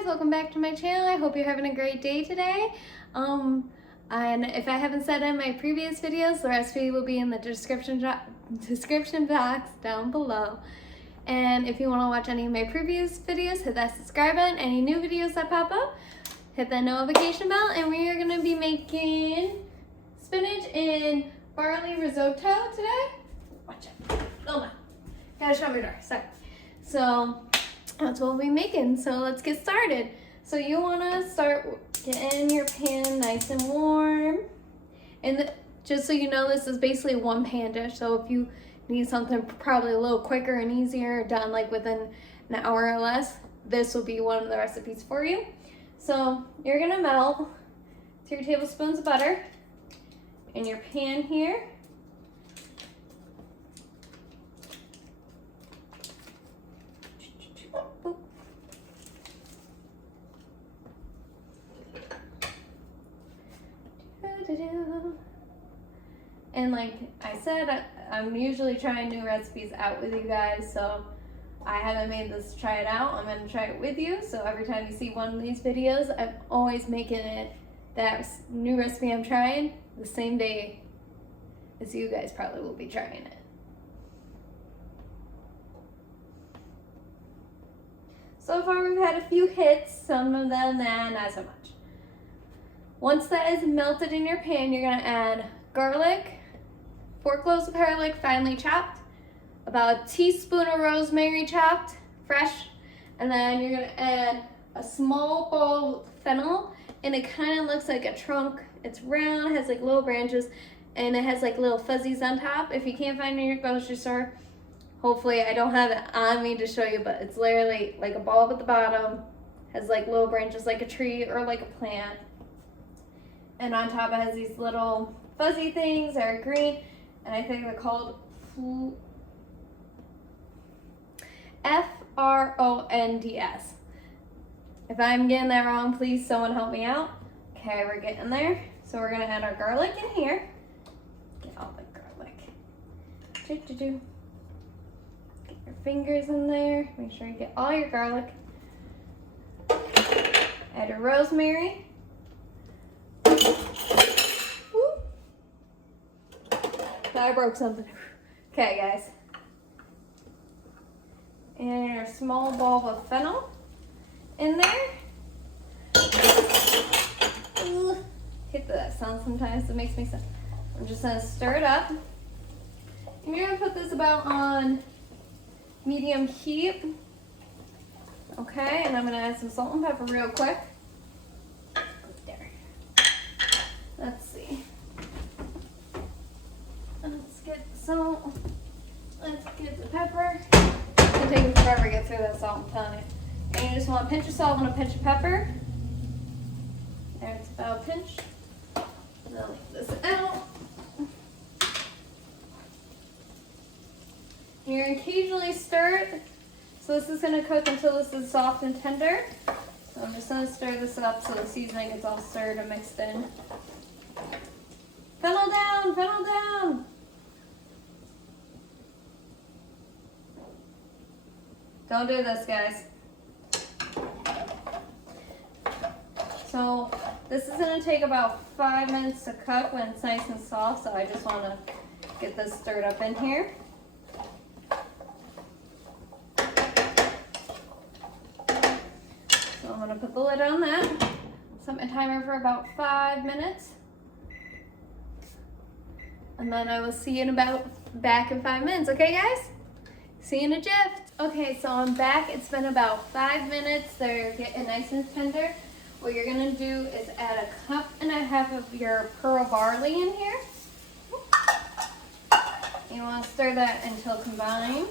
guys, welcome back to my channel. I hope you're having a great day today. And if I haven't said in my previous videos, the recipe will be in the description box down below. And if you want to watch any of my previous videos, hit that subscribe button. Any new videos that pop up, hit that notification bell. And we are going to be making spinach and barley risotto today. Watch it. Oh no. Gotta shut my door. Sorry. So that's what we'll be making. So let's get started. So you want to start getting your pan nice and warm. And just so you know, this is basically one pan dish. So if you need something probably a little quicker and easier, done like within an hour or less, this will be one of the recipes for you. So you're gonna melt 2 tablespoons of butter in your pan here. And like I said, I'm usually trying new recipes out with you guys, so I haven't made this to try it out. I'm going to try it with you, so every time you see one of these videos, I'm always making it that new recipe I'm trying the same day as you guys probably will be trying it. So far we've had a few hits, some of them not so much. Once that is melted in your pan, you're going to add garlic, 4 cloves of garlic finely chopped, about a teaspoon of rosemary chopped, fresh, and then you're going to add a small bowl of fennel, and it kind of looks like a trunk. It's round, has like little branches, and it has like little fuzzies on top. If you can't find it in your grocery store, hopefully I don't have it on me to show you, but it's literally like a bulb at the bottom, has like little branches like a tree or like a plant. And on top it has these little fuzzy things that are green, and I think they're called F-R-O-N-D-S. If I'm getting that wrong, please someone help me out. Okay, we're getting there. So we're gonna add our garlic in here. Get all the garlic. Get your fingers in there. Make sure you get all your garlic. Add your rosemary. I broke something. Okay, guys. And your small ball of fennel in there. Ooh, hit that sound sometimes. It makes me sad. I'm just gonna stir it up. And you're gonna put this about on medium heat. Okay, and I'm gonna add some salt and pepper real quick. There. Let's see. Let's get salt. Let's get the pepper. It's gonna take me forever to get through that salt, I'm telling you. And you just want a pinch of salt and a pinch of pepper. There's about a pinch. And I'll leave this out. And you're gonna occasionally stir it. So this is gonna cook until this is soft and tender. So I'm just gonna stir this up so the seasoning gets all stirred and mixed in. Fennel down, fennel down. Don't do this, guys. So this is gonna take about 5 minutes to cook when it's nice and soft, so I just wanna get this stirred up in here. So I'm gonna put the lid on that. Set my timer for about 5 minutes. And then I will see you back in 5 minutes, okay guys? See you in a jiff. Okay, so I'm back. It's been about 5 minutes. They're getting nice and tender. What you're gonna do is add a cup and a half of your pearl barley in here. You wanna stir that until combined.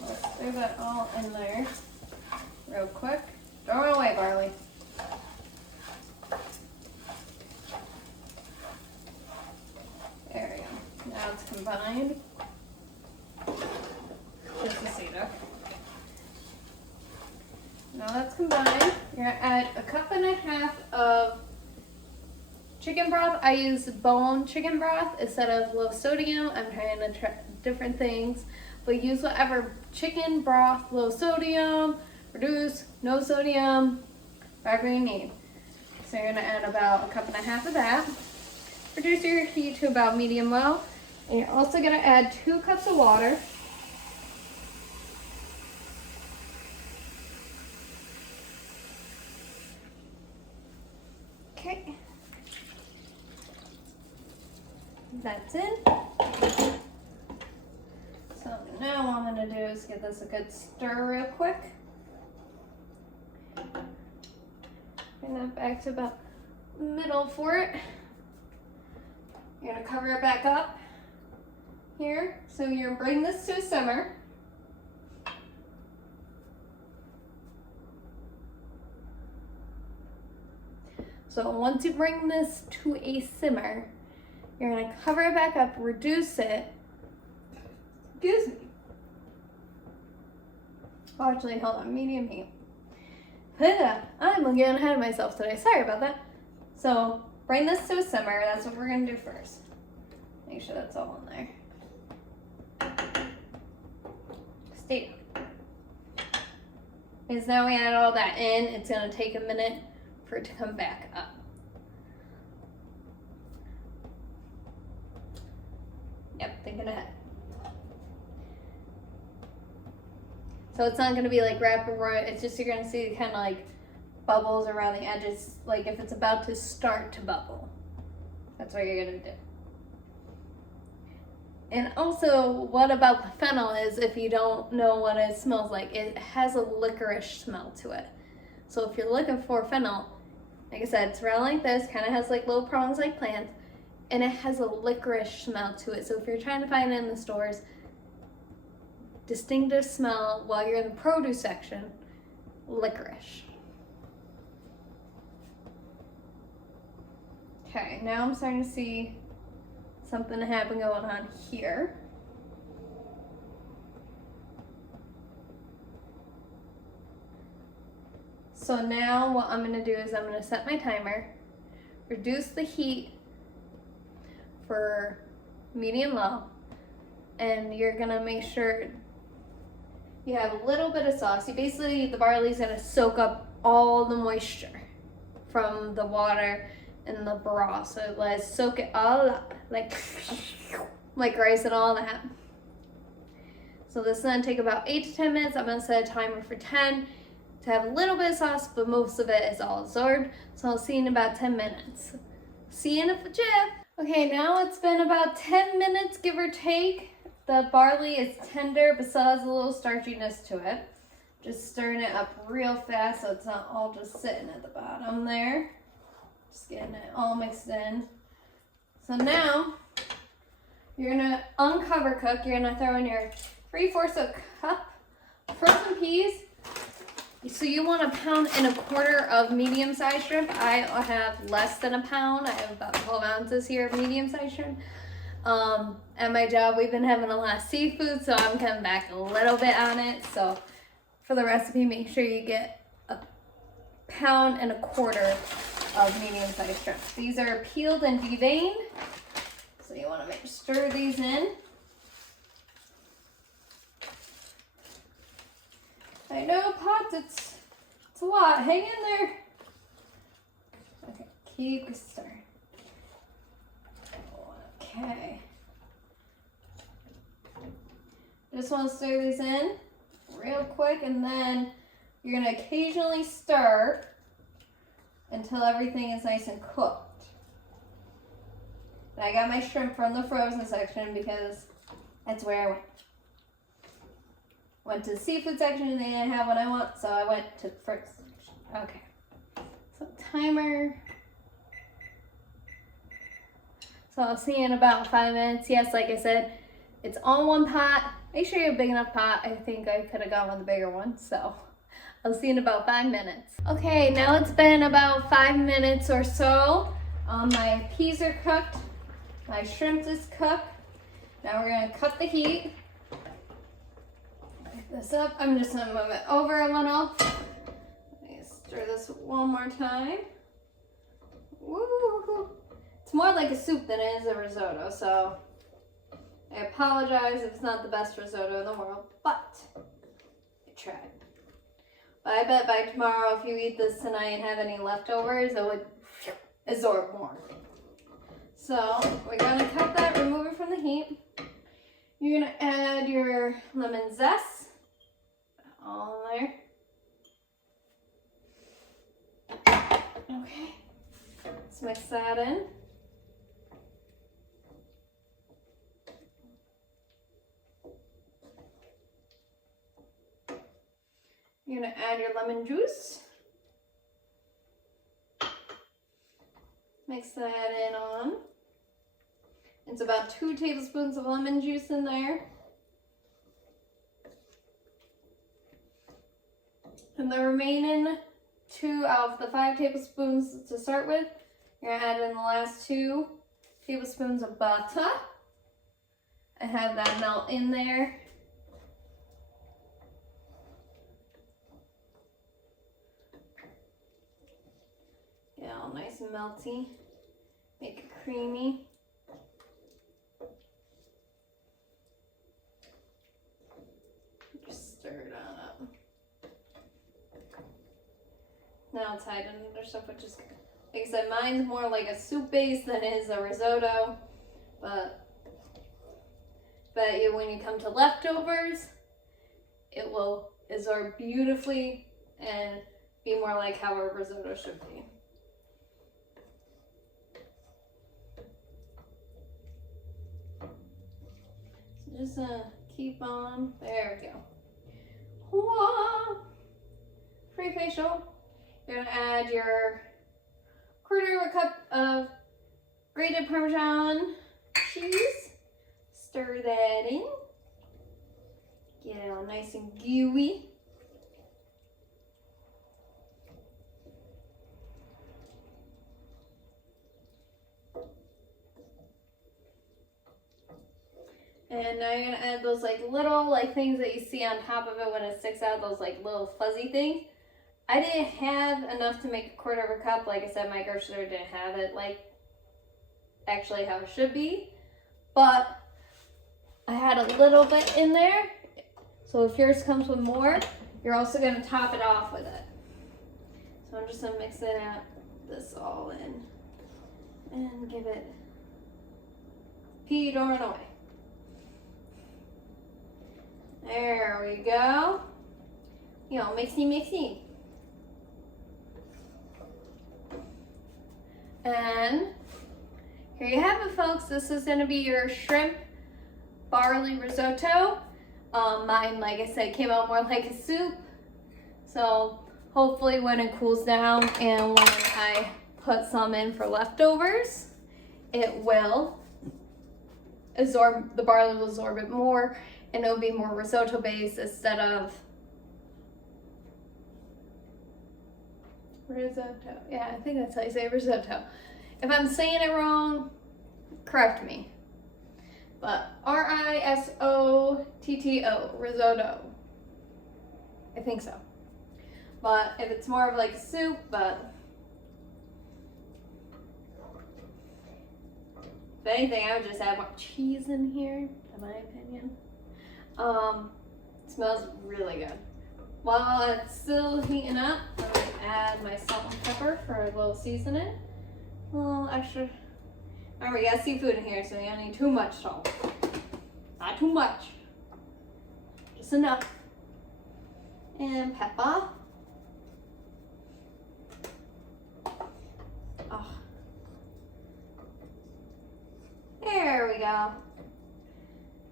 Let's stir that all in there real quick. Throw it away, barley. There we go. Now it's combined. Just a seed, okay. Now that's combined. You're gonna add a cup and a half of chicken broth, I use bone chicken broth instead of low sodium. I'm trying to try different things, but use whatever chicken broth, low sodium, reduce, no sodium, whatever you need. So you're gonna add about 1.5 cups of that. Reduce your heat to about medium low. And you're also gonna add 2 cups of water. Okay. That's in. So now what I'm gonna do is give this a good stir real quick. Bring that back to about middle for it. You're gonna cover it back up here. So you're gonna bring this to a simmer. So once you bring this to a simmer, you're gonna cover it back up, reduce it. Excuse me. Oh, actually, hold on, medium heat. I'm getting ahead of myself today, sorry about that. So bring this to a simmer, that's what we're gonna do first. Make sure that's all in there. Stay. Because now we add all that in, it's gonna take a minute for it to come back up. Yep, thinking ahead. So it's not going to be like rapid roar, it's just you're going to see kind of like bubbles around the edges, like if it's about to start to bubble. That's what you're going to do. And also, what about the fennel is, if you don't know what it smells like, it has a licorice smell to it. So if you're looking for fennel, like I said, it's round like this, kind of has like little prongs like plants, and it has a licorice smell to it. So if you're trying to find it in the stores, distinctive smell while you're in the produce section, licorice. Okay, now I'm starting to see something happen going on here. So now what I'm going to do is I'm going to set my timer, reduce the heat for medium low, and you're going to make sure you have a little bit of sauce. Basically, the barley's going to soak up all the moisture from the water and the broth. So let's soak it all up, like rice and all that. So this is going to take about 8 to 10 minutes. I'm going to set a timer for 10 to have a little bit of sauce, but most of it is all absorbed. So I'll see you in about 10 minutes. See you in a jiff. Okay, now it's been about 10 minutes, give or take. The barley is tender, but still has a little starchiness to it. Just stirring it up real fast so it's not all just sitting at the bottom there. Just getting it all mixed in. So now, you're gonna uncover cook. You're gonna throw in your 3/4 of a cup frozen peas. So you want 1.25 pounds of medium-sized shrimp. I have less than a pound. I have about 12 ounces here of medium-sized shrimp. At my job, we've been having a lot of seafood, so I'm cutting back a little bit on it. So for the recipe, make sure you get 1.25 pounds of medium-sized shrimp. These are peeled and deveined, so you want to stir these in. I know, pots, it's a lot. Hang in there. Okay, keep stirring. Okay. Just want to stir these in real quick, and then you're going to occasionally stir until everything is nice and cooked. And I got my shrimp from the frozen section because that's where I went. Went to the seafood section and they didn't have what I want, so I went to the frozen section. Okay. So timer. So I'll see you in about 5 minutes. Yes, like I said, it's on one pot. Make sure you have a big enough pot. I think I could have gone with a bigger one, so I'll see you in about 5 minutes. Okay, now it's been about 5 minutes or so. My peas are cooked. My shrimp is cooked. Now we're gonna cut the heat. Pick this up. I'm just gonna move it over a little. Let me stir this one more time. Woo! It's more like a soup than it is a risotto, so I apologize if it's not the best risotto in the world, but I tried. But I bet by tomorrow, if you eat this tonight and have any leftovers, it would absorb more. So we're gonna cut that, remove it from the heat. You're gonna add your lemon zest, all in there. Okay, let's mix that in. You're gonna add your lemon juice. Mix that in on. It's about 2 tablespoons of lemon juice in there. And the remaining 2 out of the 5 tablespoons to start with, you're gonna add in the last 2 tablespoons of butter. I have that melt in there. Get it all nice and melty. Make it creamy. Just stir it on up. Now it's hiding under stuff, which is, like I said, mine's more like a soup base than it is a risotto. But when you come to leftovers, it will absorb beautifully and be more like how a risotto should be. So just keep on. There we go. Whoa! Free facial. You're gonna add your 1/4 cup of grated parmesan cheese. Stir that in. Get it all nice and gooey. And now you're gonna add those little things that you see on top of it when it sticks out, those little fuzzy things. I didn't have enough to make 1/4 cup. Like I said, my grocery store didn't have it actually how it should be. But I had a little bit in there. So if yours comes with more, you're also gonna top it off with it. So I'm just gonna mix this all in and give it pea dorn away. There we go. Mixy, mixy. And here you have it, folks. This is going to be your shrimp barley risotto. Mine, like I said, came out more like a soup. So hopefully when it cools down and when I put some in for leftovers, it will absorb, the barley will absorb it more, and it'll be more risotto based instead of risotto. Yeah, I think that's how you say risotto. If I'm saying it wrong, correct me. But R-I-S-O-T-T-O, risotto. I think so. But if it's more of a soup, but if anything, I would just add more cheese in here, in my opinion. It smells really good. While it's still heating up, I'm going to add my salt and pepper for a little seasoning. A little extra. Remember, you got seafood in here, so you don't need too much salt. Not too much. Just enough. And pepper. Oh. There we go.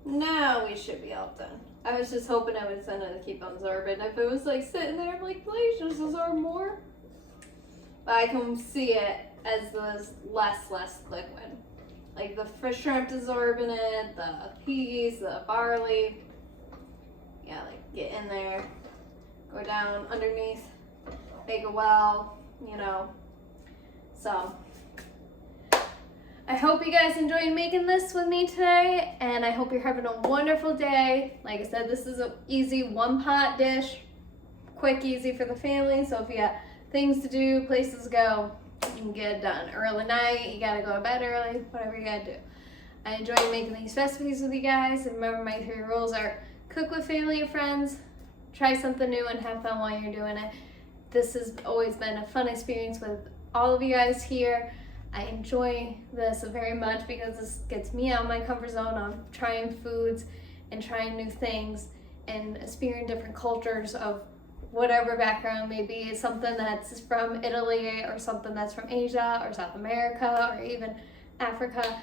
Now we should be all done. I was just hoping it was gonna keep absorbing. If it was sitting there, I'm like, please just absorb more. But I can see it as the less liquid. Like the fish shrimp absorbing it, the peas, the barley. Yeah, get in there, go down underneath, make a well, So I hope you guys enjoyed making this with me today, and I hope you're having a wonderful day. Like I said, this is an easy one-pot dish, quick, easy for the family. So if you got things to do, places to go, You can get it done early night, you gotta go to bed early, whatever you gotta do. I enjoy making these recipes with you guys, and remember my 3 rules are cook with family and friends, try something new, and have fun while you're doing it. This has always been a fun experience with all of you guys here. I enjoy this very much because this gets me out of my comfort zone on trying foods and trying new things and experiencing different cultures of whatever background, maybe something that's from Italy or something that's from Asia or South America or even Africa.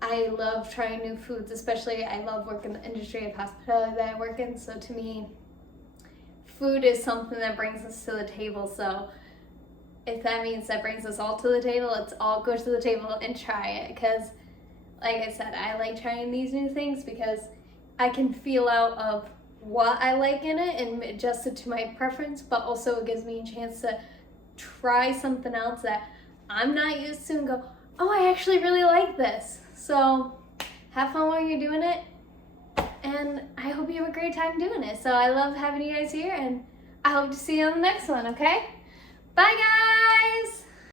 I love trying new foods, especially I love working in the industry of hospitality that I work in. So to me, food is something that brings us to the table. So if that means that brings us all to the table, let's all go to the table and try it. Because like I said, I like trying these new things because I can feel out of what I like in it and adjust it to my preference, but also it gives me a chance to try something else that I'm not used to and go, oh, I actually really like this. So have fun while you're doing it, and I hope you have a great time doing it. So I love having you guys here, and I hope to see you on the next one, okay? Bye, guys!